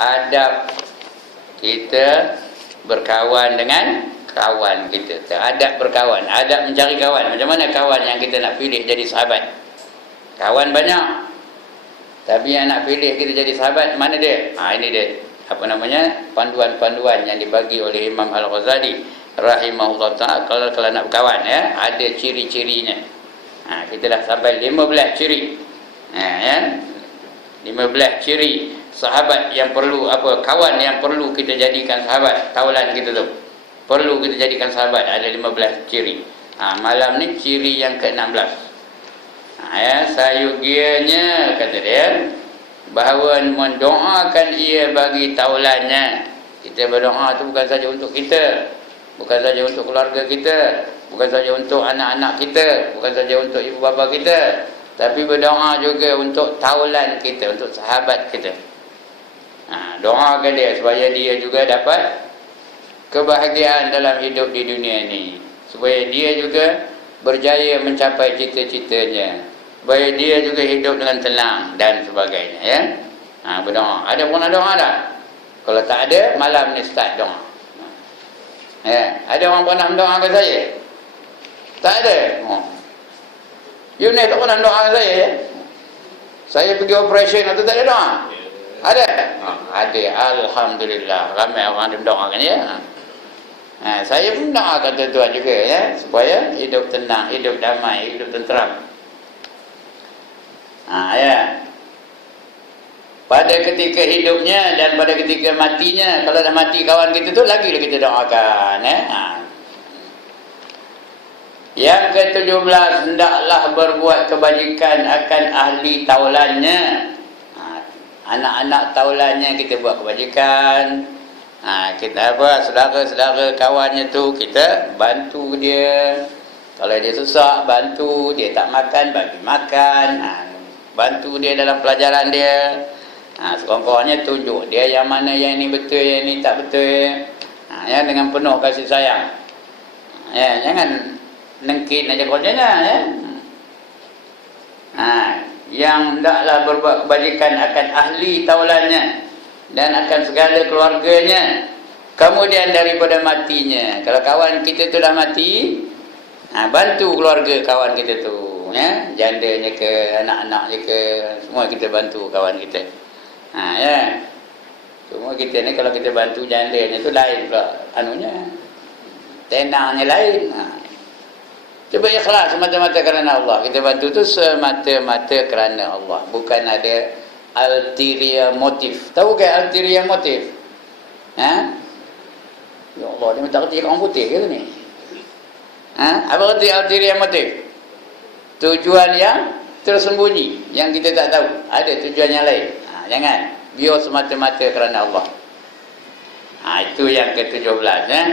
adab kita berkawan dengan kawan kita. Adab berkawan, adab mencari kawan. Macam mana kawan yang kita nak pilih jadi sahabat? Kawan banyak, tapi yang nak pilih kita jadi sahabat, mana dia? Ini dia, apa namanya, panduan-panduan yang dibagi oleh Imam Al-Ghazali rahimahullah ta'ala. Kalau nak berkawan, ya, ada ciri-cirinya. Kita dah sampai 15 ciri. 15 ciri sahabat yang perlu, kawan yang perlu kita jadikan sahabat. Taulan kita tu perlu kita jadikan sahabat. Ada 15 ciri. Malam ni ciri yang ke-16. Sayugianya, kata dia, bahawa mendoakan ia bagi taulannya. Kita berdoa tu bukan saja untuk kita, bukan saja untuk keluarga kita, bukan saja untuk anak-anak kita, bukan saja untuk ibu bapa kita, tapi berdoa juga untuk taulan kita, untuk sahabat kita. Doakan dia supaya dia juga dapat kebahagiaan dalam hidup di dunia ini, supaya dia juga berjaya mencapai cita-citanya, supaya dia juga hidup dengan tenang dan sebagainya, ya. Berdoa. Ada pun doa tak? Kalau tak ada, malam ni start doa. Ada orang pernah mendoakan saya? Tak ada. You ni tak pernah mendoakan saya, ya? Saya pergi operation atau tak ada doa? Ada? Ada. Alhamdulillah. Ramai orang mendoakan, ya. Saya pun doakan tuan-tuan juga, ya, supaya hidup tenang, hidup damai, hidup tenteram. Ya. Pada ketika hidupnya dan pada ketika matinya, kalau dah mati kawan kita tu, lagi kita doakan, ya. Yang ke-17, hendaklah berbuat kebajikan akan ahli taulannya. Anak-anak taulannya kita buat kebajikan. Kita saudara-saudara kawannya tu, kita bantu dia. Kalau dia susah, bantu. Dia tak makan, bagi makan. Bantu dia dalam pelajaran dia. Sekurang-kurangnya tunjuk dia yang mana yang ini betul, yang ini tak betul. Ya, dengan penuh kasih sayang. Ya, jangan nengkin aja kerjanya, ya. Yang hendaklah berbuat kebajikan akan ahli taulannya dan akan segala keluarganya. Kemudian daripada matinya, kalau kawan kita tu dah mati, bantu keluarga kawan kita tu, ya. Jandanya ke, anak-anaknya ke, semua kita bantu kawan kita. Ya. Cuma kita ni kalau kita bantu jandanya tu lain pula anunya, tenangnya lain. Cuba ikhlas semata-mata kerana Allah. Kita bantu tu semata-mata kerana Allah, bukan ada ulterior motif. Tahu ke ulterior motif? Ya Allah, dia minta kerja orang putih ke tu ni? Apa kerja ulterior motif? Tujuan yang tersembunyi, yang kita tak tahu. Ada tujuan yang lain. Jangan biar semata-mata kerana Allah. Itu yang ke-17, ya.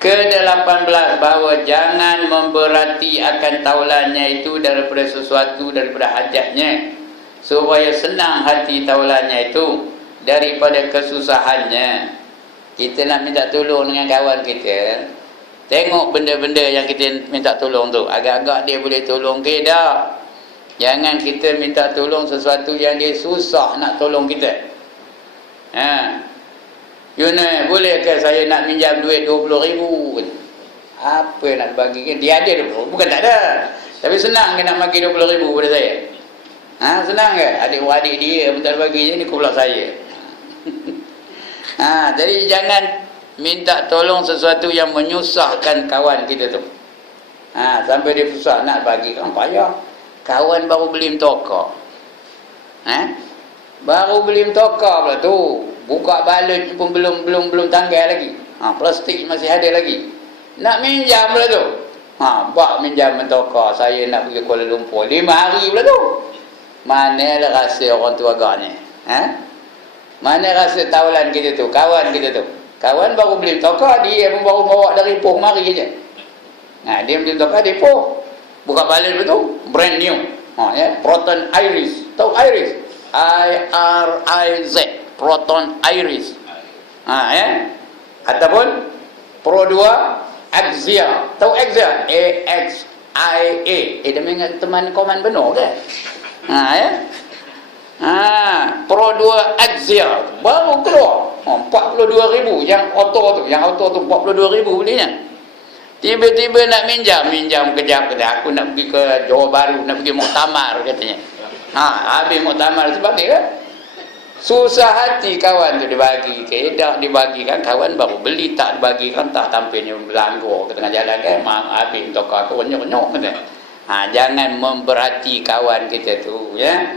Ke-18, bahawa jangan memberati akan taulannya itu daripada sesuatu, daripada hajatnya, supaya senang hati taulannya itu daripada kesusahannya. Kita nak minta tolong dengan kawan kita, tengok benda-benda yang kita minta tolong tu, agak-agak dia boleh tolong ke tak. Jangan kita minta tolong sesuatu yang dia susah nak tolong kita. Yuna, boleh ke saya nak minjam duit 20,000? Apa nak bagi ke? Dia ada 20,000, bukan tak ada. Tapi senang ke nak bagi 20,000 pada saya? Senang ke? Adik-adik dia minta bagi je, ni pula saya. Jadi jangan minta tolong sesuatu yang menyusahkan kawan kita tu. Sampai dia susah nak bagi, kan payah. Kawan baru beli mtoka. Baru beli mtoka pula tu. Buka balut pun belum tanggal lagi. Plastik masih ada lagi. Nak minjam pula tu. Bak minjam mtoka, saya nak pergi Kuala Lumpur 5 hari pula tu. Mana lah rasa orang tu agak ni? Mana rasa taulan kita tu, kawan kita tu? Kawan baru beli mtoka, dia pun baru bawa dari Ipoh mari je. Dia beli mtoka di Ipoh. Buka balik betul, brand new. Ya, Proton Iris. Tahu Iris? I-R-I-Z. Proton Iris. Ya. Ataupun Pro 2 Axia. Tahu Axia? A-X-I-A. Dia mengingat teman komen benar ke? Ya. Pro 2 Axia baru keluar. 42,000 yang auto tu. Yang auto tu 42,000 belinya. Tiba-tiba nak minjam kejap. Aku nak pergi ke Johor Bahru, nak pergi muktamar katanya. Habis muktamar sebagainya kan. Susah hati kawan tu dibagi ke, dah dibagikan kawan baru beli, tak dibagikan tak tampilnya berlanggar ke tengah jalan kan. Habis untuk aku nyok-nyok kata. Jangan memberhati kawan kita tu ya.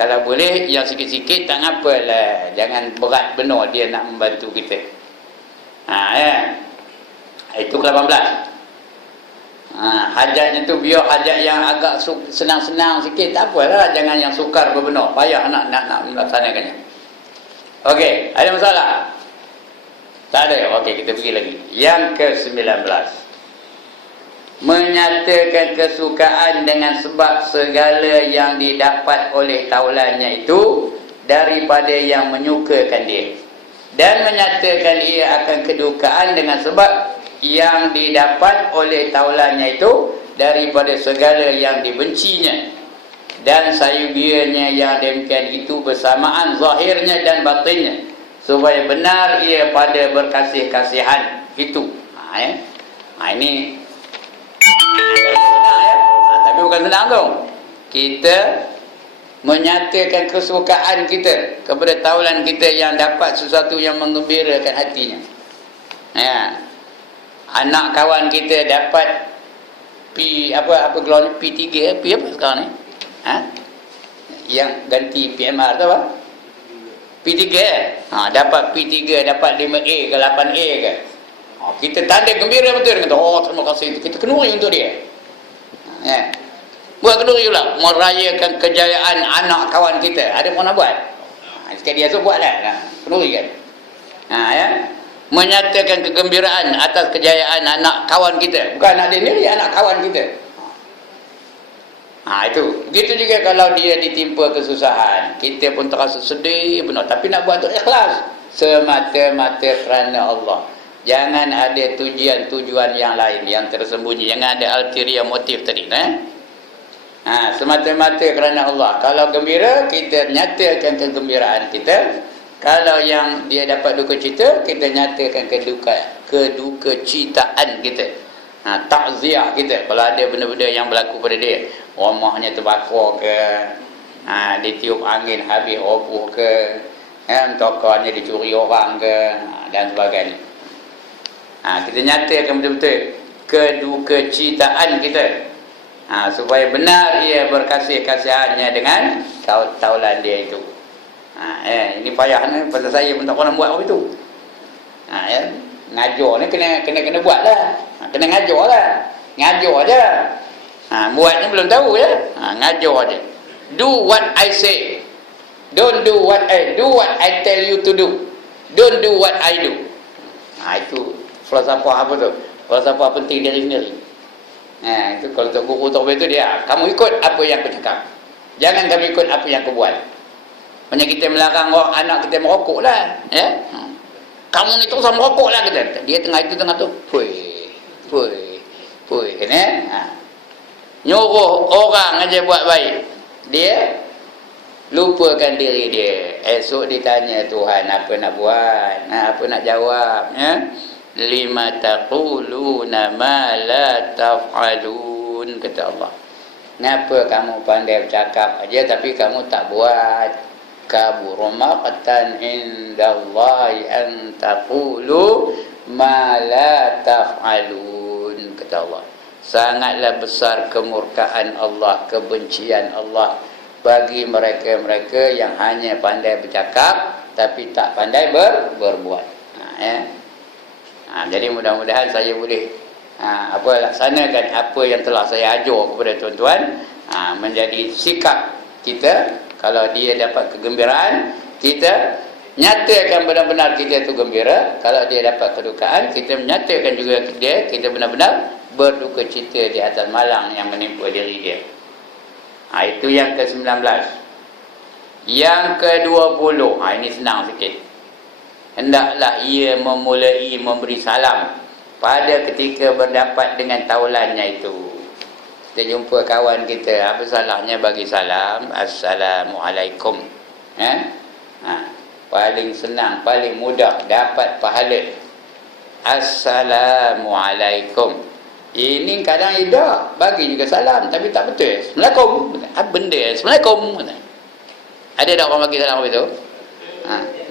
Kalau boleh yang sikit-sikit tak apalah. Jangan berat benar dia nak membantu kita. Ya. Itu ke-18. Hajatnya tu biar hajat yang agak senang-senang sikit tak apalah, jangan yang sukar benar, payah nak melaksanakannya. Okey, ada masalah? Tak ada. Okey, kita pergi lagi. Yang ke-19. Menyatakan kesukaan dengan sebab segala yang didapat oleh taulannya itu daripada yang menyukakan dia, dan menyatakan ia akan kedukaan dengan sebab yang didapat oleh taulannya itu daripada segala yang dibencinya, dan sayubianya yang demikian itu bersamaan zahirnya dan batinnya, supaya benar ia pada berkasih-kasihan itu. Ini senang ya. Tapi bukan senang tu. Kita menyatakan kesukaan kita kepada taulan kita yang dapat sesuatu yang menggembirakan hatinya. Anak kawan kita dapat apa gelar P3 P apa sekarang ni? Yang ganti PMR tu apa? P3 dapat P3, dapat 5A ke 8A ke. Kita tanda gembira betul, kata terima kasih, kita kenuri untuk dia. Buat kenuri pula merayakan kejayaan anak kawan kita. Ada pun nak buat? Sekali dia tu buatlah. Kenuri kan. Ya. Menyatakan kegembiraan atas kejayaan anak kawan kita, bukan anak dia sendiri, anak kawan kita. Itu. Begitu juga kalau dia ditimpa kesusahan, kita pun terasa sedih benar, tapi nak buat tu ikhlas semata-mata kerana Allah. Jangan ada tujuan yang lain yang tersembunyi, jangan ada ulterior motif tadi. Semata-mata kerana Allah. Kalau gembira, kita nyatakan kegembiraan kita. Kalau yang dia dapat duka cita, kita nyatakan keduka citaan kita. Takziah kita. Kalau ada benda-benda yang berlaku pada dia, rumahnya terbakar ke, ditiup angin habis roboh ke, tokohnya dicuri orang ke, dan sebagainya. Kita nyatakan betul-betul keduka citaan kita, supaya benar ia berkasih-kasihannya dengan taulan dia itu. Ini payah ni, pasal saya pun tak pernah buat apa itu. Ngajar ni kena buat lah. Kena ngajar lah. Ngajar je. Buat ni belum tahu ya. Ngajar je. Do what I say. Don't do what I tell you to do. Don't do what I do. Itu falsafah apa tu? Falsafah penting dari sendiri. Itu kalau tok guru tok itu dia, kamu ikut apa yang aku cakap. Jangan kamu ikut apa yang aku buat. Hanya kita melarang anak kita merokok lah, ya. Kamu ni terus merokok lah kita. Dia tengah tu, kena. Nyuruh orang aja buat baik, dia lupakan diri dia. Esok ditanya Tuhan apa nak buat, apa nak jawab, ya. Lima taquluna ma la taf'alun, kata Allah. Ngapa kamu pandai bercakap aja tapi kamu tak buat? Kabur maqtan indallahi an taqulu ma la taf'alun, kata Allah. Sangatlah besar kemurkaan Allah, kebencian Allah bagi mereka-mereka yang hanya pandai bercakap tapi tak pandai berbuat. Jadi mudah-mudahan saya boleh laksanakan apa yang telah saya ajar kepada tuan-tuan, menjadi sikap kita. Kalau dia dapat kegembiraan, kita nyatakan benar-benar kita itu gembira. Kalau dia dapat kedukaan, kita menyatakan juga dia, kita benar-benar berduka cita di atas malang yang menimpa diri dia. Itu yang ke-19. Yang ke-20, ini senang sikit. Hendaklah ia memulai memberi salam pada ketika berdapat dengan taulannya itu. Kita jumpa kawan kita, apa salahnya bagi salam, Assalamualaikum. Paling senang, paling mudah dapat pahala. Assalamualaikum. Ini kadang tidak bagi juga salam tapi tak betul. Assalamualaikum. Apa benda Assalamualaikum? Ada tak orang bagi salam begitu?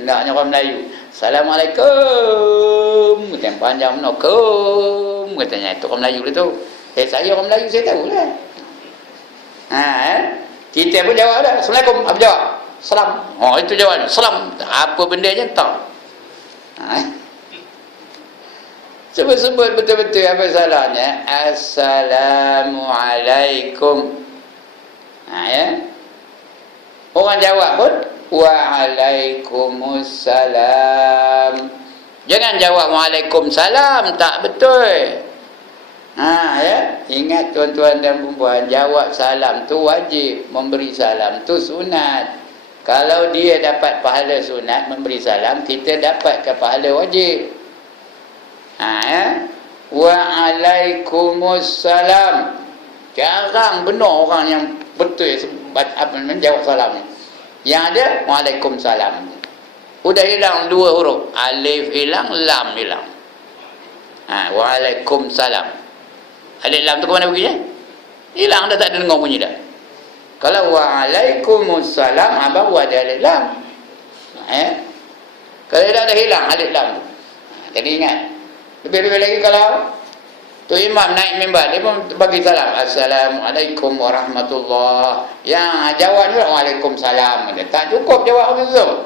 Hendaknya orang Melayu. Assalamualaikum. Yang panjang menakum. Katanya itu orang Melayu tu. Saya orang Melayu, saya tahulah. Kita pun jawab dah. Assalamualaikum. Apa jawab? Salam. Oh, itu jawapan. Salam. Apa bendanya tak? Sebut-sebut betul-betul apa salahnya. Assalamualaikum. Orang jawab pun Waalaikumsalam. Jangan jawab Waalaikumsalam, tak betul. Ingat tuan-tuan dan perempuan, jawab salam tu wajib, memberi salam tu sunat. Kalau dia dapat pahala sunat memberi salam, kita dapat ke pahala wajib. Waalaikumsalam. Jarang benar orang yang betul menjawab salam ni. Yang ada Waalaikumsalam. Udah hilang dua huruf, alif hilang, lam hilang. Waalaikumsalam. Alif lam tu ke mana pergi? Hilang dah, tak ada dengar bunyi dah. Kalau Waalaikumsalam, baru ada alif lam. Kalau dah hilang alif lam tu. Jadi ingat. Lebih-lebih lagi kalau tu imam naik mimbar, dia pun bagi salam. Assalamualaikum warahmatullahi. Yang jawab juga Waalaikumsalam. Tak cukup jawab begitu.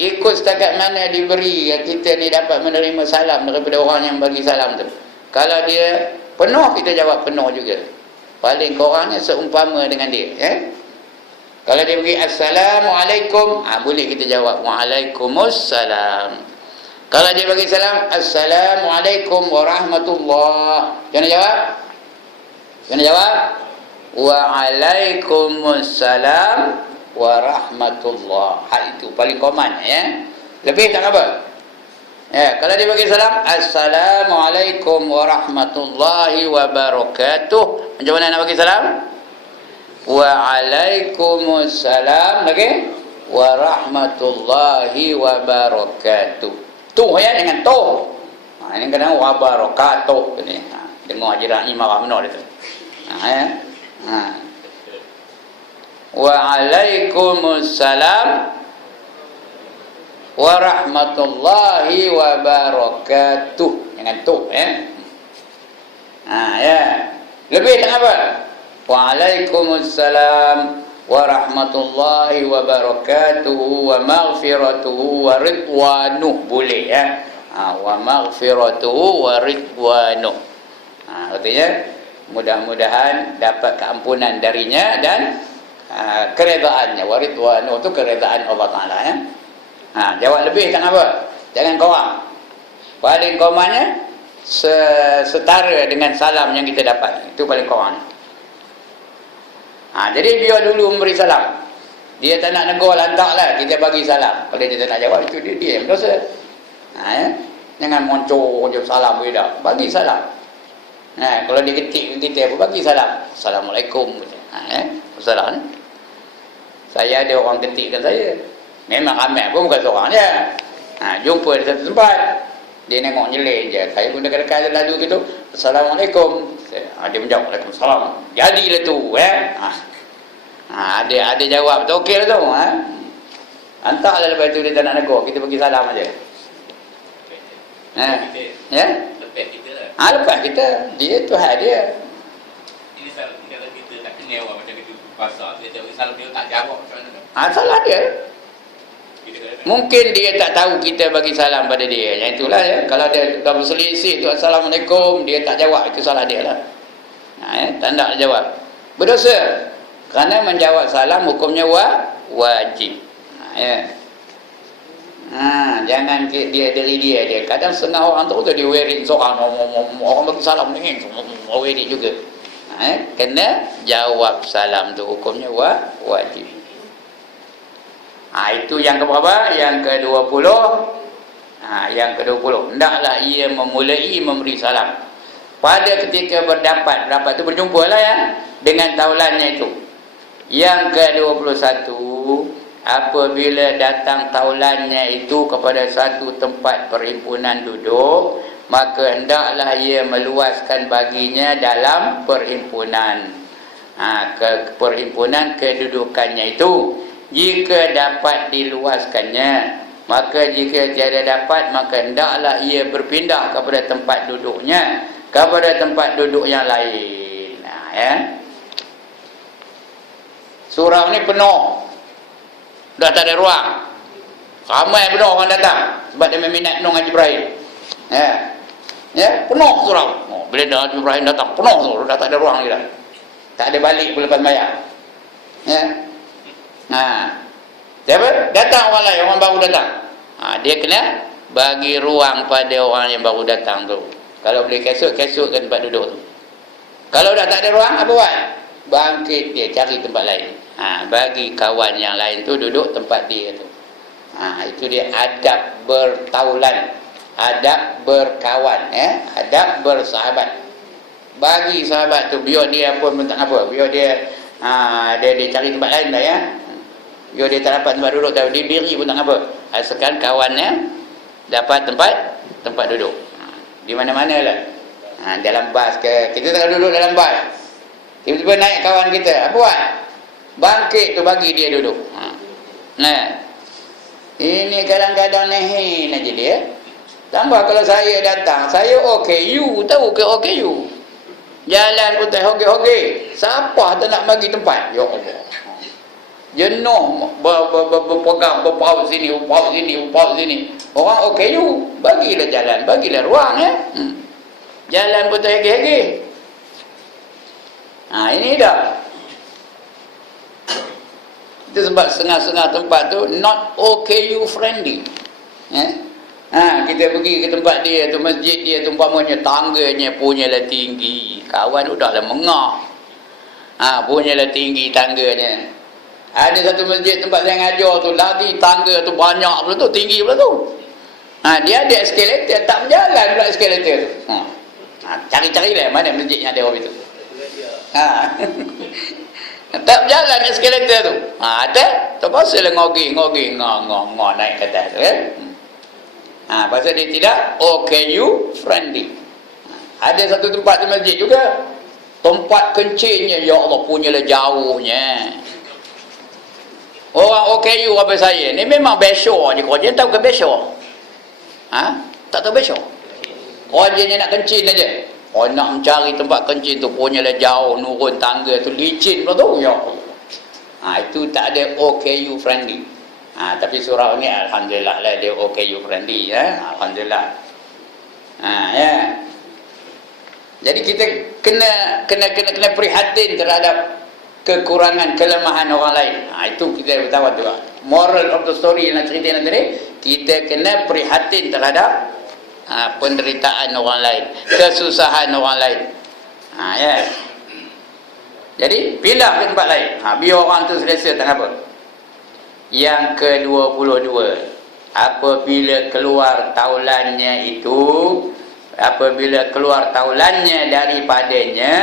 Ikut setakat mana diberi kita ni dapat menerima salam daripada orang yang bagi salam tu. Kalau dia penuh, kita jawab penuh juga. Paling kurangnya seumpama dengan dia. Kalau dia bagi Assalamualaikum, boleh kita jawab Waalaikumsalam. Kalau dia bagi salam, Assalamualaikum warahmatullahi. Jangan jawab. Jangan jawab. Waalaikumsalam warahmatullahi. Hal itu paling common, Lebih tak apa. Kalau dia bagi salam, Assalamualaikum warahmatullahi wabarakatuh. Macam mana nak bagi salam? Waalaikumsalam lagi warahmatullahi wabarakatuh. Tu dengan tu. Ini kadang wabarakatuh ni. Dengar ajaran ni marah benar dia tu. Waalaikumsalam warahmatullahi wabarakatuh. Dengan tu, Lebih tak apa? Waalaikumsalam warahmatullahi wabarakatuhu wa maghfiratuhu wa ridwanuh. Boleh, wa maghfiratuhu wa ridwanuh. Artinya mudah-mudahan dapat keampunan darinya dan keredaannya. Wa ridwanuh tu keredaan Allah Ta'ala, Jawab lebih tak apa. Jangan kurang. Paling kurangnya setara dengan salam yang kita dapat. Itu paling kurang. Jadi biar dulu memberi salam. Dia tak nak negur, lantaklah kita bagi salam. Kalau dia tak nak jawab, itu dia yang berdosa. Jangan moncor je salam beda. Bagi salam. Kalau dia ketik kita pun bagi salam. Assalamualaikum. Salam. Saya ada orang ketikkan saya. Memang ramai pun bukan seorang je. Jumpa di satu tempat. Dia nengok nyeleng je. Saya pun dekat-dekat lalu gitu. Assalamualaikum. Dia menjawab Waalaikumsalam. Jadilah tu, Ada jawab tu, okey lah tu, Hantarlah lepas tu dia tak nak negur, kita bagi salam aja. Lepas kita lah. Lepas kita. Dia Tuhan dia. Ini salah kita tak kenal orang macam itu pasal dia tak salah, dia tak jawab macam mana. Salah dia. Mungkin dia tak tahu kita bagi salam pada dia. Yang itulah, kalau dia dah berselisih tu Assalamualaikum, dia tak jawab, itu salah dia lah. Tak nak jawab, berdosa. Kerana menjawab salam hukumnya wajib. Jangan dia diri dia. Kadang setengah orang tu dia werit seorang, orang bagi salam ni werit juga. Kena jawab salam tu hukumnya wajib. Itu yang keberapa? Yang ke-20. Yang ke-20. Hendaklah ia memulai memberi salam. pada ketika berdapat tu berjumpa lah ya dengan taulannya itu. Yang ke-21, apabila datang taulannya itu kepada satu tempat perhimpunan duduk, maka hendaklah ia meluaskan baginya dalam perhimpunan. Ke perhimpunan kedudukannya itu, jika dapat diluaskannya, maka jika tiada dapat, maka hendaklah ia berpindah kepada tempat duduknya, kepada tempat duduk yang lain. Ya. Surau ni penuh, dah tak ada ruang, ramai penuh orang datang sebab dia meminat penuh Haji Ibrahim. Penuh surau. Bila Haji Ibrahim datang, penuh surau, dah tak ada ruang lagi dah. Tak ada balik pun lepas bayar. Siapa? Datang orang lain, orang baru datang. Dia kena bagi ruang pada orang yang baru datang tu. Kalau boleh kesut ke tempat duduk tu. Kalau dah tak ada ruang, apa buat? Bangkit dia, cari tempat lain. Bagi kawan yang lain tu duduk tempat dia tu. Itu dia adab bertaulan, adab berkawan, adab bersahabat. Bagi sahabat tu, biar dia pun tak apa, biar dia dia cari tempat lain dah ya. Biar dia tak dapat tempat duduk, dia diri pun tak apa. Asalkan kawannya dapat tempat duduk. Di mana-mana lah. Dalam bas ke, kita tengah duduk dalam bas, tiba-tiba naik kawan kita, apa buat? Bangkit tu bagi dia duduk. Ini kadang-kadang nehin aja dia. Tambah kalau saya datang, saya OKU, tahu ke OKU? Jalan pun tak okey-okey. Siapa tak nak bagi tempat? Ya Allah. Jenuh berpegang, berpaut sini, upaut sini. Orang OKU, bagilah jalan, bagilah ruang ya. Jalan pun tak okey-okey. Ini dah. Itu sebab setengah-setengah tempat tu not OKU friendly. Kita pergi ke tempat dia tu, masjid dia tu, umpamanya tangganya punyalah tinggi. Kawan udahlah mengah. Punyalah tinggi tangganya. Ada satu masjid tempat saya ngajar tu, lagi tangga tu banyak pula tu, tinggi pula tu. Dia ada eskalator, tak berjalan pula eskalator tu. Cari-carilah mana masjid yang ada orang itu. Tak berjalan eskalator tu. Terpaksa lah ngogi naik ke atas tu kan. Pasal dia tidak OKU friendly. Ada satu tempat di masjid juga, tempat kencingnya, ya Allah, punyalah jauhnya. Orang OKU apa saya ni memang besok je kerja, tahu ke besok? Tak tahu besok. Kerjanya nak kencing aja. Nak mencari tempat kencing tu punyalah jauh, nurun tangga tu licin pula tu, ya Allah. Itu tak ada OKU friendly. Tapi surau ni alhamdulillah lah dia OKU friendly ya. Alhamdulillah. Ya. Jadi kita kena prihatin terhadap kekurangan, kelemahan orang lain. Itu kita tahu tu. Moral of the story yang nak cerita nanti, kita kena prihatin terhadap penderitaan orang lain, kesusahan orang lain. Ya. Jadi pindah ke tempat lain. Biar orang tu selesa, tak apa. Yang ke-22, apabila keluar taulannya daripadanya,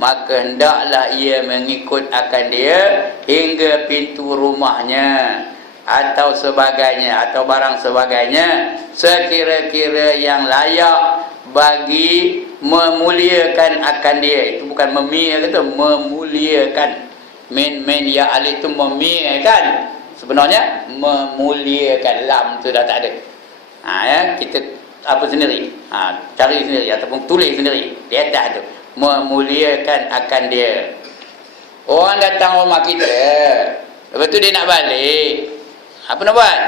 maka hendaklah ia mengikut akan dia hingga pintu rumahnya atau sebagainya, atau barang sebagainya, sekira-kira yang layak bagi memuliakan akan dia. Itu bukan memia, kata memuliakan. Min ya alif itu memiakan. Sebenarnya memuliakan, lam tu dah tak ada. Ya, kita apa sendiri, cari sendiri ataupun tulis sendiri di atas tu, memuliakan akan dia. Orang datang rumah kita, lepas tu dia nak balik, apa nak buat?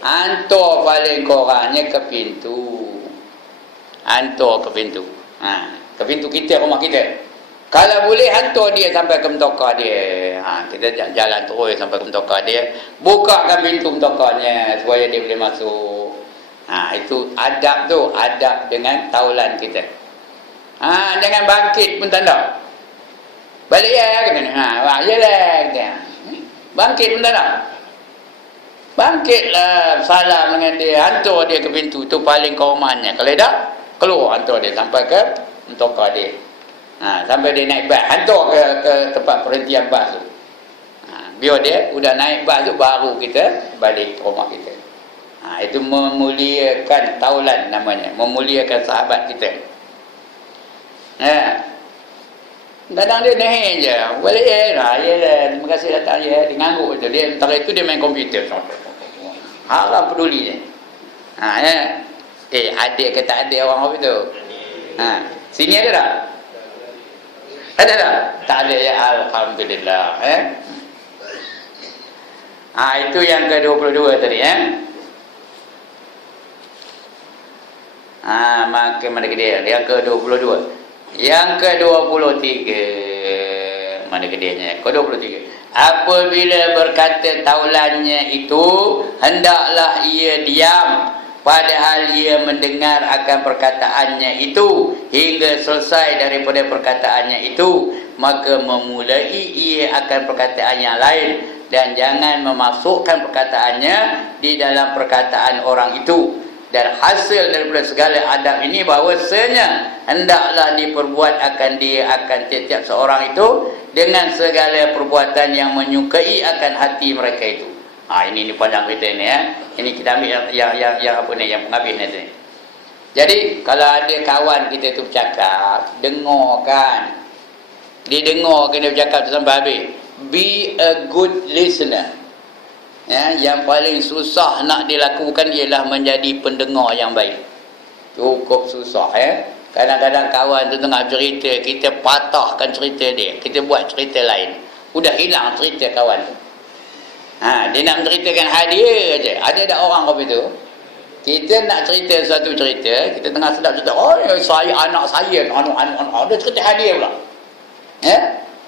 Hantar balik korangnya ke pintu. Hantar ke pintu. Ke pintu kita, rumah kita. Kalau boleh hantar dia sampai ke mentokah dia. Kita jalan terus sampai ke mentokah dia, bukakan pintu mentokahnya supaya dia boleh masuk. Itu adab tu, adab dengan taulan kita. Jangan bangkit pun tanda. Balik ya kena. Yalah kita. Bangkit pun tanda. Bangkitlah, salam dengan dia, hantar dia ke pintu tu paling kehormatnya. Kalau tak, keluar hantar dia sampai ke mentokar dia. Sampai dia naik bas, hantar ke tempat perhentian bas tu. Biar dia udah naik bas tu, baru kita balik ke rumah kita. Itu memuliakan taulan namanya, memuliakan sahabat kita. Kadang dia naik je, balik terima kasih datang je, dia ngangguk je. Dia antara itu dia main komputer. Haram peduli je. Adik ke tak ada orang apa tu? Sini ada tak? Ada tak? Tak ada ya, alhamdulillah. Itu yang ke-22 tadi maka mana ke dia? Yang ke-22. Yang ke-23. Mana ke dianya? Ke-23. Apabila berkata taulannya itu, hendaklah ia diam, padahal ia mendengar akan perkataannya itu hingga selesai daripada perkataannya itu, maka memulai ia akan perkataan yang lain, dan jangan memasukkan perkataannya di dalam perkataan orang itu. Dan hasil daripada segala adab ini bahawasanya hendaklah diperbuat akan dia akan tiap-tiap seorang itu dengan segala perbuatan yang menyukai akan hati mereka itu. Ini panjang cerita ni Ini kita ambil yang apa ni, yang penghabis ni. Jadi kalau ada kawan kita tu bercakap, dengarkan. Dia dengar kena bercakap tu sampai habis. Be a good listener. Yang paling susah nak dilakukan ialah menjadi pendengar yang baik. Cukup susah Kadang-kadang kawan tu tengah cerita, kita patahkan cerita dia, kita buat cerita lain, udah hilang cerita kawan tu. Dia nak menceritakan hadiah aja. Ada tak orang apa tu? Kita nak cerita satu cerita, kita tengah sedap cerita, saya anak saya ada cerita hadiah pula.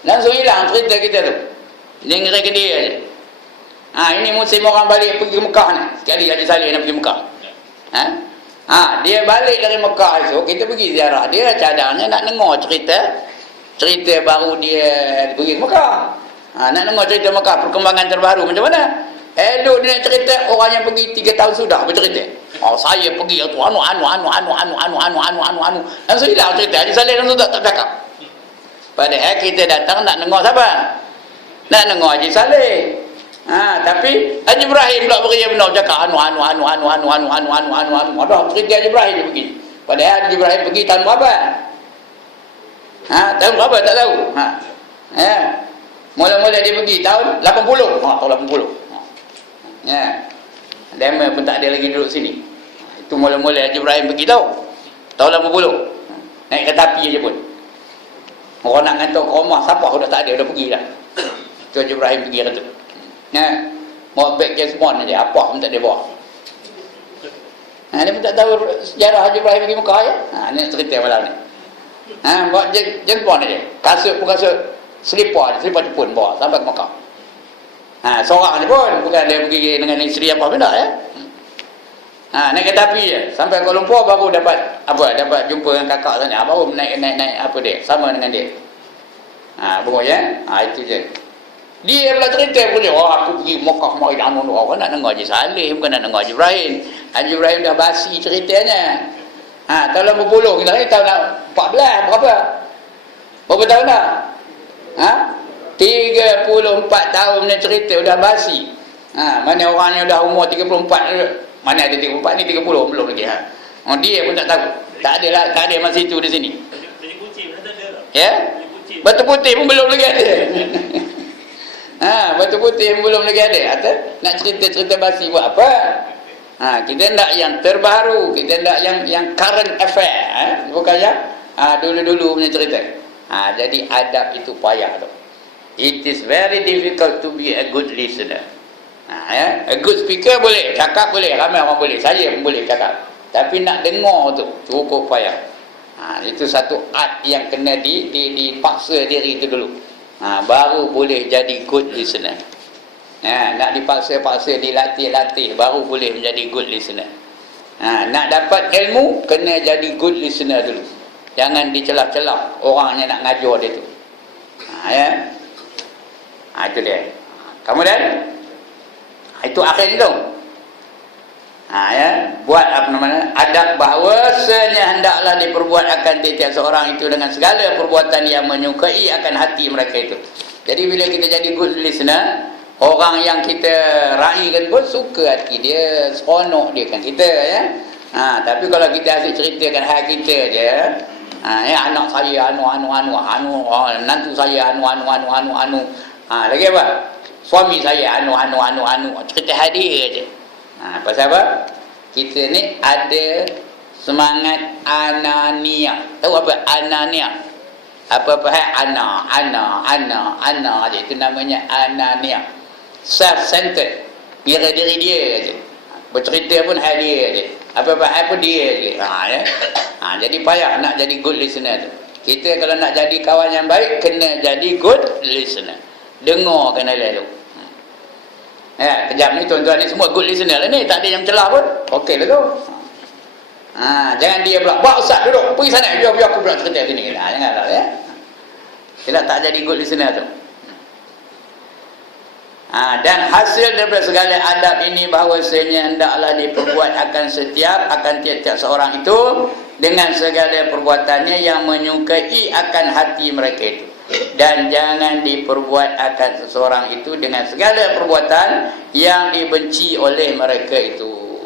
Langsung hilang cerita kita tu. Dia ngerti dia aja. Ini musim orang balik pergi Mekah ni. Sekali Haji Saleh nak pergi Mekah. Dia balik dari Mekah itu, kita pergi ziarah dia, cadangnya nak dengar cerita baru dia pergi Mekah. Nak dengar cerita Mekah, perkembangan terbaru macam mana. Elok dia nak cerita, orang yang pergi 3 tahun sudah bercerita. Saya pergi tu anu. Langsung hilang cerita. Haji Saleh langsung tak cakap. Padahal kita datang nak dengar siapa? Nak dengar Haji Saleh. Tapi Haji Ibrahim pula beria benar cakap anu. Ada cerita Haji Ibrahim dia pergi. Padahal Haji Ibrahim pergi tahun berapa? Tahun berapa tak tahu. Mula-mula dia pergi tahun 80. Tahun 80. Demo pun tak ada lagi duduk sini. Itu mula-mula Haji Ibrahim pergi tahun 80. Naik kereta api aja pun. Orang nak hantar ke rumah siapa dah tak ada, dah pergi dah. Itu Haji Ibrahim pergi kata. Bawa beg James Bond aja, apa pun tak dia bawa. Dia pun tak tahu sejarah Haji Ibrahim pergi Mekah ya. Ni cerita malam ni. Bawa James Bond aja. Kasut pun kasut selipar Jepun bawa sampai ke Mekah. Seorang ni pun, bukan dia pergi dengan isteri apa benda ya. Naik kereta api je sampai Kuala Lumpur, baru dapat jumpa dengan kakak sana, baru naik apa dia sama dengan dia. Baru itu je. Dia pula cerita pun dia, aku pergi Mekah mari orang nak dengar Haji Saleh, bukan nak dengar Haji Ibrahim. Haji Ibrahim dah basi ceritanya. Tahun 80 kita ni tahun 14 berapa tahun dah? 34 tahun ni cerita dah basi. Mana orang yang dah umur 34, mana ada 34 ni 30 belum lagi. Dia pun tak tahu. Tak ada masa itu di sini. Batu putih pun belum lagi ada. Batu putih pun belum lagi ada. Atau nak cerita-cerita basi buat apa? Kita nak yang terbaru, kita nak yang current affair, bukan yang dulu-dulu punya cerita. Jadi adab itu payah tu. It is very difficult to be a good listener. A good speaker boleh, cakap boleh, ramai orang boleh, saya pun boleh cakap. Tapi nak dengar tu cukup payah. Itu satu art yang kena dipaksa diri itu dulu. Baru boleh jadi good listener. Nak dipaksa-paksa, dilatih-latih, baru boleh menjadi good listener. Nak dapat ilmu, kena jadi good listener dulu. Jangan dicelah-celah orang yang nak ngajar dia tu. Itu dia. Kemudian itu akhir tu. Buat apa namanya, adab bahawasanya hendaklah diperbuat akan tiap-tiap seorang itu dengan segala perbuatan yang menyukai akan hati mereka itu. Jadi bila kita jadi good listener, orang yang kita raikan pun suka hati dia, seronok dia kan kita ya. Tapi kalau kita asyik ceritakan hak kita je, anak saya anu, nantu saya anu. Lagi apa? Suami saya anu. Cerita hadiah je. Pasal apa? Kita ni ada semangat anania. Tahu apa anania? Apa-apa ana je, itu namanya anania. Self-centered. Kira diri dia je. Bercerita pun hadiah je. Apa-apa pun dia je. Jadi payah nak jadi good listener tu. Kita kalau nak jadi kawan yang baik, kena jadi good listener. Dengar kena lalu. Kejap ni tuan-tuan ni semua good listener lah ni, tak ada yang celah pun. Okey lah tu. Jangan dia pula, "Pak Ustaz duduk, pergi sana, biar aku pula cerita sini." Janganlah ya. Kita tak jadi good listener tu. Dan hasil daripada segala adab ini bahawasanya hendaklah diperbuat akan tiap-tiap seorang itu dengan segala perbuatannya yang menyukai akan hati mereka itu. Dan jangan diperbuat akan seseorang itu dengan segala perbuatan yang dibenci oleh mereka itu.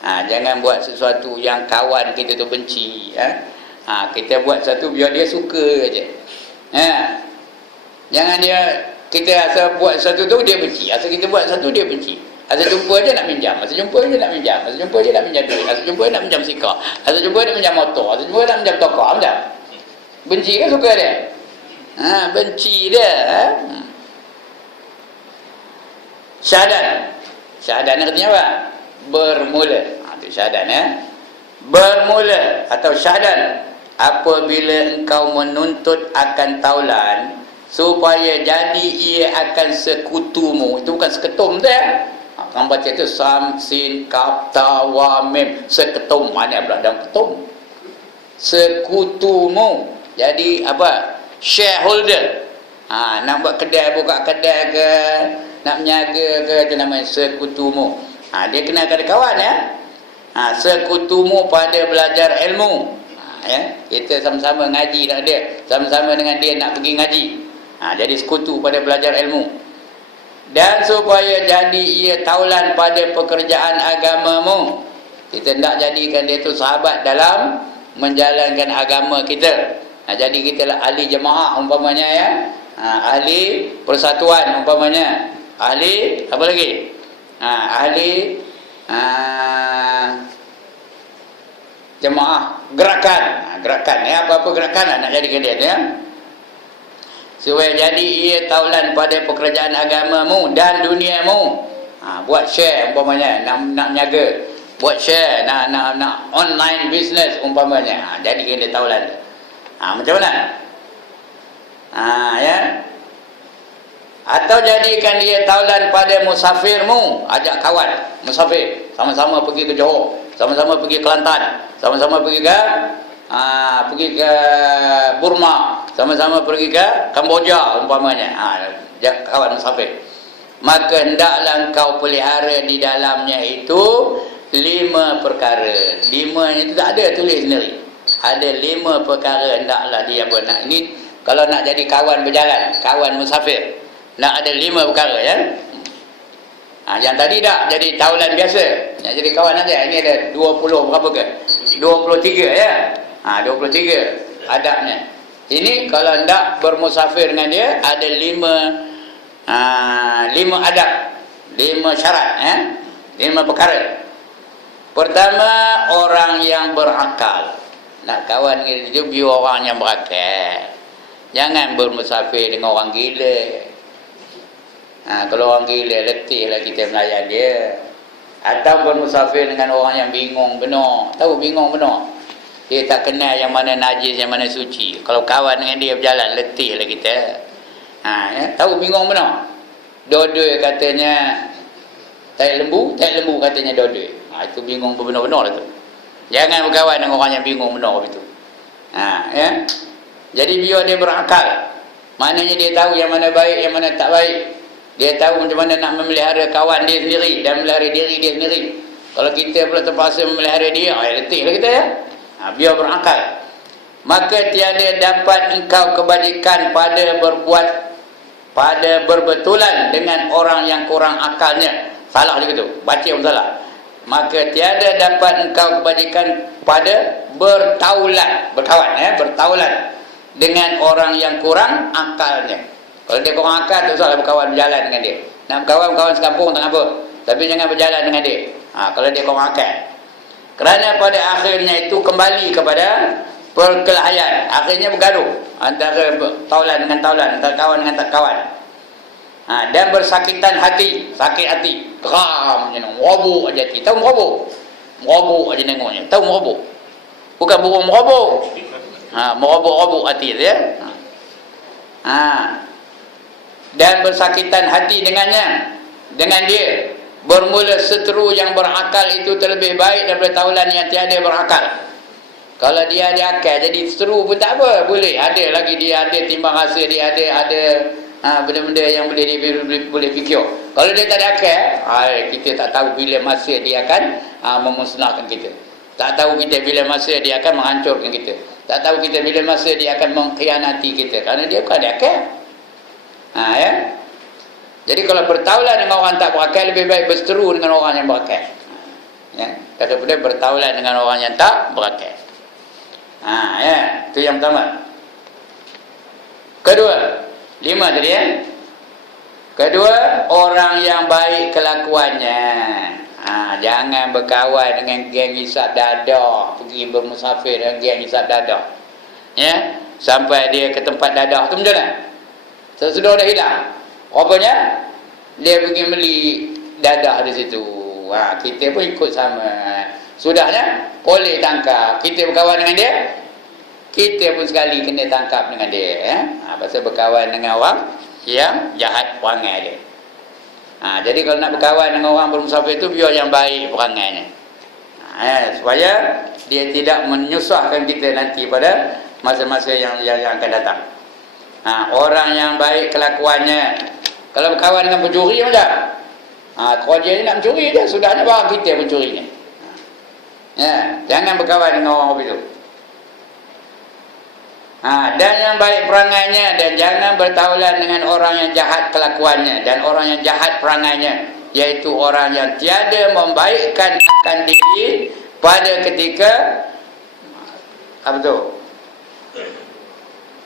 Jangan buat sesuatu yang kawan kita tu benci. Kita buat sesuatu biar dia suka aje. Jangan kita asal buat sesuatu tu dia benci. Asal kita buat sesuatu dia benci. Asal jumpa je nak minjam. Asal jumpa je nak minjam duit. Asal jumpa nak minjam sikar. Asal jumpa nak minjam motor. Asal jumpa nak minjam tokar. Macam benci ke suka dia? Benci dia. Syahadan artinya apa? Bermula. Itu syahadan bermula atau syahadan apabila engkau menuntut akan taulan supaya jadi ia akan sekutumu. Itu bukan seketum tu ya. Kamu baca itu sam sin kaf ta wa mim. Seketum mana pula dalam ketum? Sekutumu. Jadi apa? Shareholder. Nak buat kedai, buka kedai ke, nak menjaga ke, itu namanya sekutumu. Dia kena ada kawan ya. Sekutumu pada belajar ilmu. Kita sama-sama ngaji tak dia, sama-sama dengan dia nak pergi ngaji. Jadi sekutu pada belajar ilmu. Dan supaya jadi ia taulan pada pekerjaan agamamu. Kita hendak jadikan dia tu sahabat dalam menjalankan agama kita. Jadi kita lah ahli jemaah umpamanya ya. Ahli persatuan umpamanya. Ahli apa lagi? Ahli jemaah gerakan. Gerakan ya, apa-apa gerakan nak jadikan dia ya. Supaya jadi ia taulan pada pekerjaan agamamu dan duniamu. Buat share umpamanya, nak menjaga. Buat share, nak online business umpamanya. Jadikan dia taulan. Macam mana? Ya. Atau jadikan dia taulan pada musafirmu. Ajak kawan musafir, sama-sama pergi ke Johor, sama-sama pergi ke Kelantan, sama-sama pergi ke Burma, sama-sama pergi ke Kamboja umpamanya. Kawan musafir. Maka hendaklah engkau pelihara di dalamnya itu 5 perkara. 5 itu tak ada tulis sendiri. Ada 5 perkara hendaklah dia buat. Ini kalau nak jadi kawan berjalan, kawan musafir, nak ada 5 perkara ya. Yang tadi dah jadi taulan biasa, nak jadi kawan aja. Ini ada 20 berapa ke? 23 ya. 23 adabnya. Ini kalau hendak bermusafir dengan dia ada 5 adab, 5 syarat ya. 5 perkara. Pertama, orang yang berakal. Nak kawan dengan dia biar orang yang berakal. Jangan bermusafir dengan orang gila. Kalau orang gila, letihlah kita melayan dia. Atau bermusafir dengan orang yang bingung benar. Tahu bingung benar? Dia tak kenal yang mana najis, yang mana suci. Kalau kawan dengan dia berjalan, letihlah kita. Ya? Tahu bingung benar? Dodoi katanya tai lembu katanya dodoi. Itu bingung benar-benar lah tu. Jangan berkawan dengan orang yang bingung benar begitu. Ya. Jadi biar dia berakal. Maknanya dia tahu yang mana baik, yang mana tak baik. Dia tahu macam mana nak memelihara kawan dia sendiri dan memelihara diri dia sendiri. Kalau kita pula terpaksa memelihara dia, letih lah kita ya. Biar berakal. Maka tiada dapat engkau kebajikan pada berbetulan dengan orang yang kurang akalnya. Salah juga tu, baca pun salah. Maka tiada dapat engkau kebajikan pada bertaulan dengan orang yang kurang akalnya. Kalau dia kurang akal, tak usahlah berkawan berjalan dengan dia. Nak berkawan sekampung tak apa, tapi jangan berjalan dengan dia. Kalau dia kurang akal. Kerana pada akhirnya itu kembali kepada perkelahian. Akhirnya bergaduh antara taulan dengan taulan, antara kawan dengan tak kawan. Dan bersakitan hati, sakit hati, geram je, merobok aja hati. Tahu merobok? Merobok aja nengoknya. Tahu merobok? Bukan burung merobok. Merobok-robok hati dia. Dan bersakitan hati dengannya, dengan dia. Bermula seteru yang berakal itu terlebih baik daripada taulan yang tiada berakal. Kalau dia ada akal, jadi seteru pun tak apa, boleh. Ada lagi dia ada timbang rasa, dia ada benda-benda yang boleh fikir. Kalau dia tak ada akal, kita tak tahu bila masa dia akan memusnahkan kita. Tak tahu kita bila masa dia akan menghancurkan kita. Tak tahu kita bila masa dia akan mengkhianati kita, kerana dia bukan ada akal. Ya. Jadi kalau bertaulan dengan orang tak berakal, lebih baik berseteru dengan orang yang berakal. Ya, daripada bertaulan dengan orang yang tak berakal. Ya, itu yang pertama. Kedua, 5 tadi ya. Kedua, orang yang baik kelakuannya. Jangan berkawan dengan geng hisap dadah, pergi bermusafir dengan geng hisap dadah. Ya, sampai dia ke tempat dadah tu macam mana? Sesudah dah hilang. Rupanya dia pergi beli dadah di situ. Kita pun ikut sama. Sudahnya boleh tangkap. Kita berkawan dengan dia, kita pun sekali kena tangkap dengan dia. Pasal berkawan dengan orang yang jahat perangai dia. Jadi kalau nak berkawan dengan orang bermusafir itu, biar yang baik perangainya. Supaya dia tidak menyusahkan kita nanti pada masa-masa yang akan datang. Orang yang baik kelakuannya. Kalau berkawan dengan pencuri macam, kerja ni nak mencuri je, sudahnya barang kita pencurinya. Jangan berkawan dengan orang begitu. Dan yang baik perangainya, dan jangan bertaulan dengan orang yang jahat kelakuannya dan orang yang jahat perangainya, iaitu orang yang tiada membaikkan akan diri pada ketika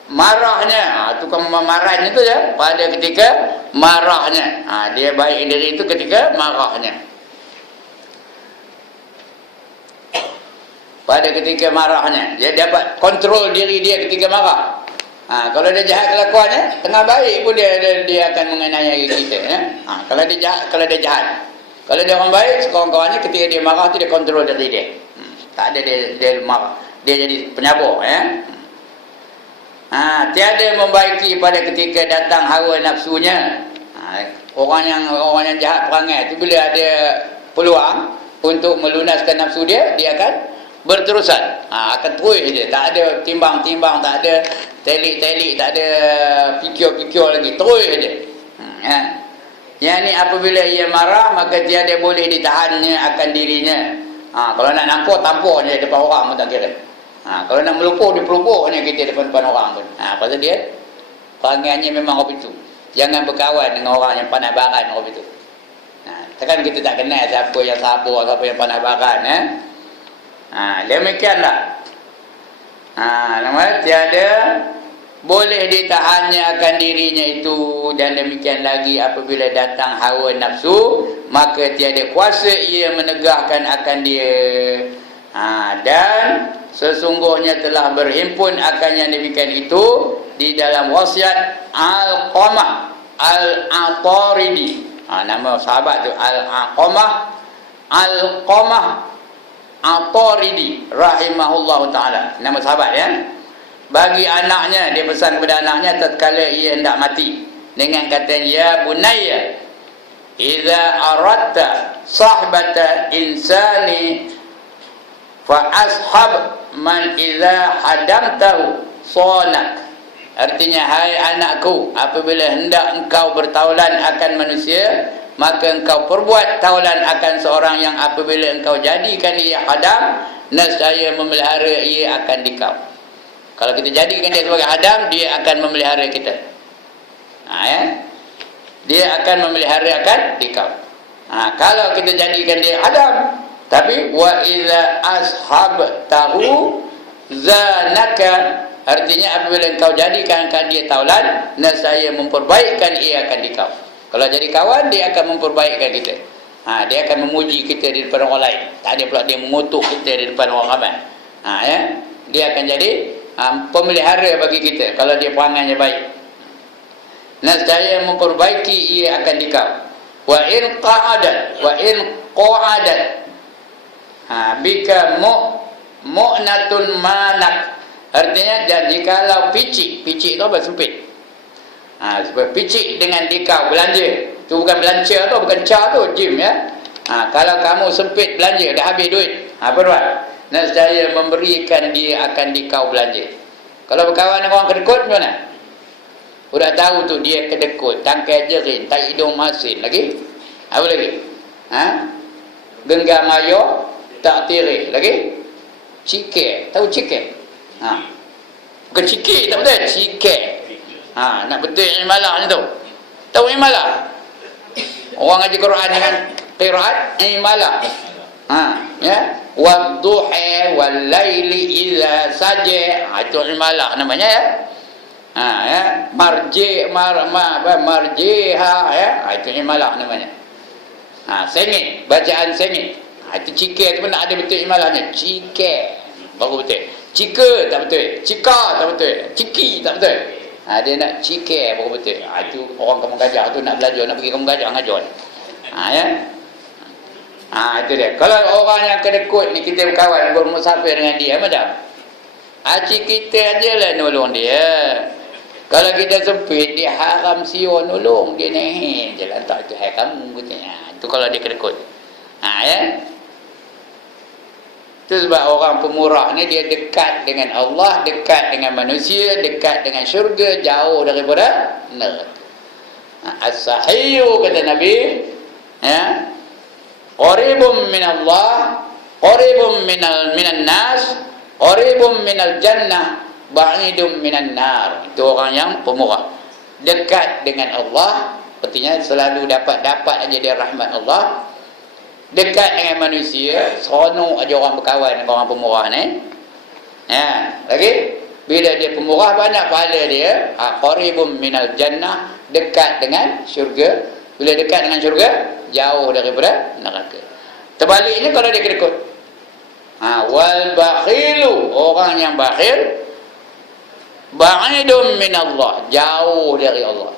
marahnya. Itu kan marahnya tu ya, pada ketika marahnya. Dia baik diri itu ketika marahnya. Pada ketika marahnya, dia dapat kontrol diri dia ketika marah. Kalau dia jahat kelakuannya, tengah baik pun dia akan menganiaya kita ya. Kalau dia jahat. Kalau dia orang baik, kawan-kawannya ketika dia marah tu dia kontrol diri dia. Tak ada dia marah. Dia jadi penyabar ya. Tiada membaiki pada ketika datang hawa nafsunya. Orang yang jahat perangai tu, bila ada peluang untuk melunaskan nafsu dia akan berterusan. Akan terus dia, tak ada timbang-timbang, tak ada telik-telik, tak ada fikir-fikir lagi, terus dia. Yang ni apabila ia marah, maka tiada boleh ditahannya akan dirinya. Kalau nak tampur je depan orang pun tak kira. Kalau nak melupur, dia pelupurnya kita depan orang pun. Pasal dia perangainya memang orang itu. Jangan berkawan dengan orang yang pandai baran orang itu. Takkan kita tak kenal siapa yang sabar, siapa yang pandai baran. Demikianlah. Namanya tiada boleh ditahannya akan dirinya itu. Dan demikian lagi apabila datang hawa nafsu, maka tiada kuasa ia menegahkan akan dia. Dan sesungguhnya telah berhimpun akan yang demikian itu di dalam wasiat Al-Qamah Al-Ataridi. Nama sahabat tu Al-Qamah Ataridi rahimahullahu ta'ala. Nama sahabat ya. Bagi anaknya, dia pesan kepada anaknya tatkala ia hendak mati, dengan kata, ya bunayya, idza aradta sahbata insani fa ashab man idza hadamtahu sonak. Artinya, hai anakku, apabila hendak engkau bertaulan akan manusia, maka engkau perbuat taulan akan seorang yang apabila engkau jadikan ia hadam, nescaya memelihara ia akan dikau. Kalau kita jadikan dia sebagai hadam, dia akan memelihara kita. Ya? Dia akan memelihara akan dikau. Kalau kita jadikan dia hadam, tapi wa idza ashabtahu zanaka, artinya apabila engkau jadikan dia taulan, nescaya memperbaikkan ia akan dikau. Kalau jadi kawan, dia akan memperbaikkan kita. Dia akan memuji kita di depan orang lain. Tak ada pula dia mengutuk kita di depan orang ramai. Ya? Dia akan jadi pemelihara bagi kita kalau dia perangannya baik. Nescaya memperbaiki ia akan dikau. Wa in qa'adat bika mu'natun manak, artinya dan jikalau picik itu apa? Sempit. Sebab picik dengan dikau belanja, tu bukan belanja tu, bukan ca tu, jim ya. Kalau kamu sempit belanja, dah habis duit, apa buat? Nescaya memberikan dia akan dikau belanja. Kalau berkawan dengan orang kedekut macam mana? Udah tahu tu dia kedekut, tangkai jerin, tak hidung masin lagi. Apa lagi? Genggam mayo, tak tirik lagi. Cike, tahu cike? Bukan cike, tak betul, cike. Nak betul imalah ni tu. Tahu imalah? Orang ngaji Quran dengan qiraat imalah. Ya. Wadduha wal laili idza saja. Itu imalah namanya ya. Ya. Marjiha ya. Itu imalah namanya. Sengit, bacaan sengit. Itu cike tu pun ada betul imalahnya. Cike. Baru betul. Cika tak betul. Cika tak betul. Ciki tak betul. Dia nak cike baru betul. Itu orang kampung gajah tu nak belajar, nak pergi kampung gajah ngajar. Ya. Itu dia. Kalau orang yang kedekut ni kita berkawan, bermusafir dengan dia, macam acik kita ajalah nolong dia. Kalau kita sempit, dia haram sio nolong dia ni. Jalan tak tu hai kamu katanya. Itu kalau dia kedekut. Ya. Itu sebab orang pemurah ni dia dekat dengan Allah, dekat dengan manusia, dekat dengan syurga, jauh daripada neraka. As-sahiyyu kata Nabi, ya, qaribun min Allah, qaribun minan nas, qaribun minal jannah, ba'idun minan nar. Itu orang yang pemurah. Dekat dengan Allah, artinya selalu dapat aja dia rahmat Allah. Dekat dengan manusia, seronok aja orang berkawan dengan orang pemurah ni. Ya, lagi bila dia pemurah banyak pahala dia. Qaribun minal jannah, dekat dengan syurga. Bila dekat dengan syurga, jauh daripada neraka. Terbaliknya kalau dia kedekut. Wal bakhilu, orang yang bakhil, ba'idun minallah, jauh dari Allah.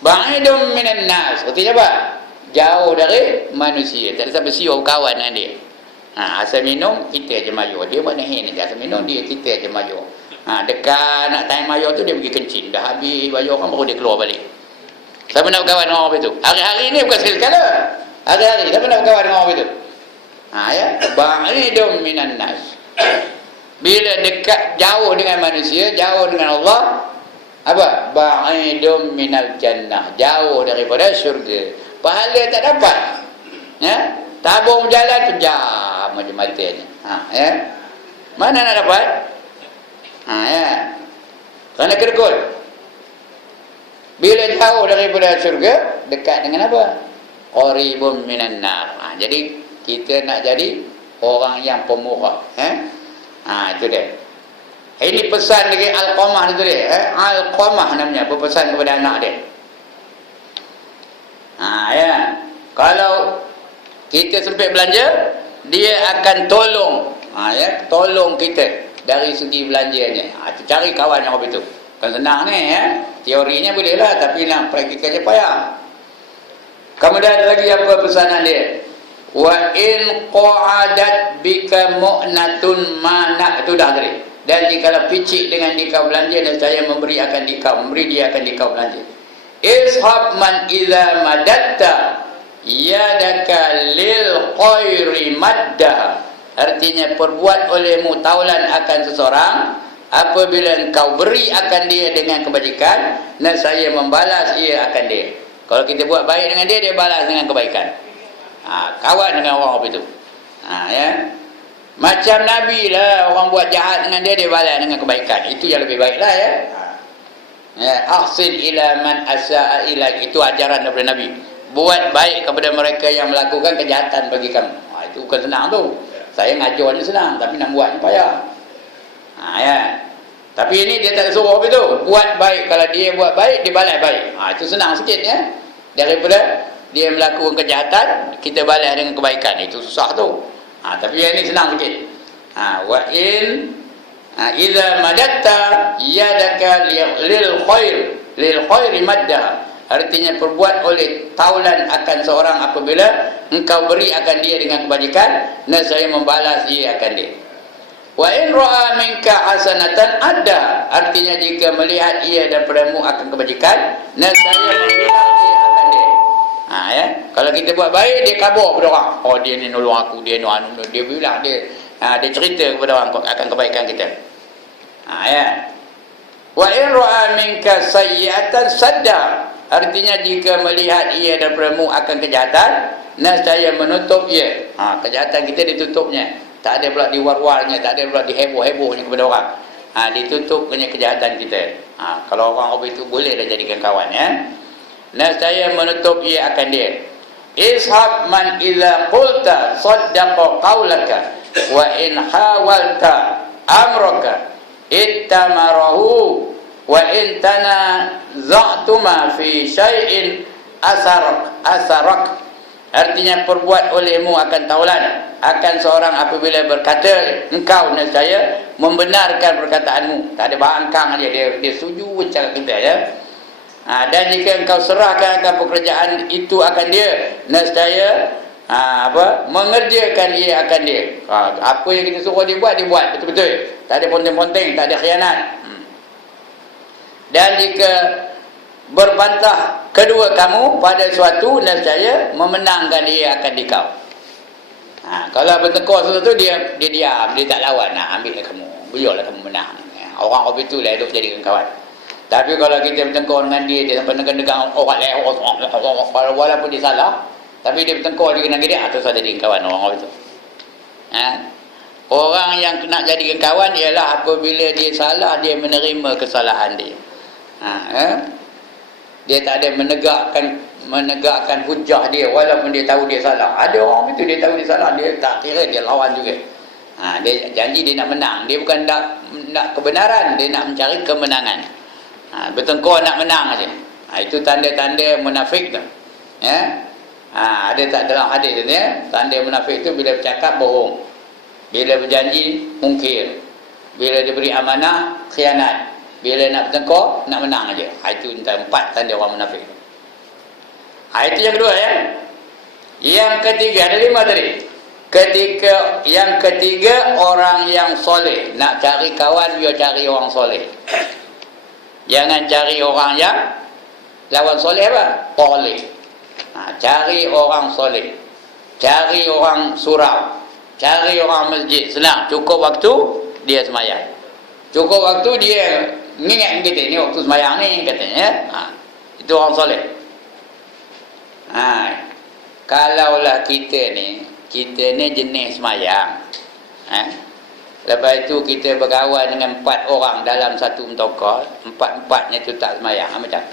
Ba'idun minan nas, artinya apa? Jauh dari manusia. Tak ada sampai siapa kawan dengan dia. Asal minum, kita aja maju. Dia mana ni? Asal minum, dia kita aja maju. Dekat nak time maju tu, dia pergi kencing. Dah habis baju orang, baru dia keluar balik. Siapa nak berkawan dengan orang itu? Hari-hari ni bukan sekali-sekala. Hari-hari, siapa nak berkawan dengan orang itu? Ya. Ba'idun minan nas. Bila dekat, jauh dengan manusia, jauh dengan Allah, apa? Ba'idun minal jannah. Jauh daripada syurga. Pahala tak dapat. Ya, tabung berjalan pejam macam matanya. Ya. Mana nak dapat? Ya. Kerana kedekut. Bila jauh daripada syurga, dekat dengan apa? Qaribun minan nar. Jadi kita nak jadi orang yang pemurah. Itu dia. Ini pesan lagi Al-Qamah itu dia. Al-Qamah namanya, berpesan kepada anak dia. Ya. Kalau kita sempit belanja, dia akan tolong. Ya, tolong kita dari segi belanjanya. Cari kawan yang begitu. Kan senang ni ya. Teorinya boleh lah, tapi nak praktikalnya payah. Kemudian ada lagi apa pesanan dia? Wa in qa'adat bika mu'natun mana, itu dah tadi. Dan jikalau picik dengan dikau belanja, dan saya memberi dia akan dikau belanja. Ishab man idza madatta yadaka lil khairi madda. Artinya perbuat olehmu taulan akan seseorang, apabila engkau beri akan dia dengan kebajikan, dan saya membalas ia akan dia. Kalau kita buat baik dengan dia, dia balas dengan kebaikan. Kawan dengan orang apa itu. Ya. Macam Nabi lah, orang buat jahat dengan dia, dia balas dengan kebaikan. Itu yang lebih baik lah ya. Ahsin ila man asa'a ilaik. Itu ajaran daripada Nabi. Buat baik kepada mereka yang melakukan kejahatan bagi kamu. Itu bukan senang tu. Saya ngajar ni senang, tapi nak buat ni payah. Ya. Tapi ini dia tak suruh apa itu. Buat baik. Kalau dia buat baik, dia balas baik. Itu senang sikit ya. Daripada dia melakukan kejahatan, kita balas dengan kebaikan. Itu susah tu. Tapi yang ini senang sikit. Wa in idza madatta yadaka lil khairi maddah. Artinya perbuat oleh taulan akan seorang apabila engkau beri akan dia dengan kebajikan, nescaya membalas ia akan dia. Wa in ra'a minka hasanatan adda. Artinya jika melihat ia daripadamu akan kebajikan, nescaya membalas ia akan dia. Ya. Kalau kita buat baik, dia kabur kepada orang. Oh, dia ni nolong aku, dia ni anu, dia bilang dia cerita kepada orang akan kebaikan kita. Ya. Wa in ra'a minka sayyi'atan sadda. Artinya jika melihat ia daripadamu akan kejahatan, nescaya menutup ia. Kejahatan kita ditutupnya. Tak ada pula diwar-warnya, tak ada pula diheboh-hebohnya kepada orang. Ditutup punya kejahatan kita. Kalau orang hobi itu boleh dah jadikan kawan ya. Nescaya menutup ia akan dia. Ishab man idza qulta saddaqa qawlaka wa in hawalta amraka ittamarahu wa in tanaza'tuma fi syai'in asarak. Artinya perbuat olehmu akan taulan akan seorang apabila berkata engkau nescaya membenarkan perkataanmu. Tak ada bangkang aja, dia setuju cara kita ya. Dan jika engkau serahkan akan pekerjaan itu akan dia, nescaya mengerjakan ia akan dia. Apa yang kita suruh dia buat betul-betul. Tak ada ponteng-ponteng, tak ada khianat. Dan jika berbantah kedua kamu pada suatu, nescaya memenangkan ia akan dikau. Kalau bertengkar sesuatu, dia diam, dia tak lawan. Ambillah kamu, biarlah kamu menang. Orang hobi tu lah hidup jadikan kawan. Tapi kalau kita bertengkar dengan dia sampai negang-negang orang lain, walaupun dia salah, tapi dia bertengkar dengan dia, terus ada jadikan kawan orang hobi tu. Orang yang nak jadikan kawan ialah apabila dia salah, dia menerima kesalahan dia. Dia tak ada menegakkan hujah dia walaupun dia tahu dia salah. Ada orang itu dia tahu dia salah, dia tak kira, dia lawan juga. Dia janji dia nak menang. Dia bukan nak kebenaran, dia nak mencari kemenangan. Bertengkar nak menang aja. Itu tanda-tanda munafik tu. Ada tak dalam hadis tu ya? Tanda munafik tu bila bercakap bohong. Bila berjanji mungkir. Bila diberi amanah khianat. Bila nak bertengkar, nak menang aja. Itu 4 tanda orang munafik. Itu yang kedua ya. Yang ketiga, ada 5 tadi. Yang ketiga, orang yang soleh. Nak cari kawan, biar cari orang soleh. Jangan cari orang yang lawan soleh apa? Toleh. Cari orang soleh. Cari orang surau. Cari orang masjid. Senang. Cukup waktu, dia semayang. Cukup waktu, dia ingat kita ni waktu sembahyang ni katanya. Itu orang soleh. Kalaulah kita ni jenis sembahyang. Lepas itu kita berkawan dengan 4 orang dalam satu mentokah, 4-4nya tu tak sembahyang. Macam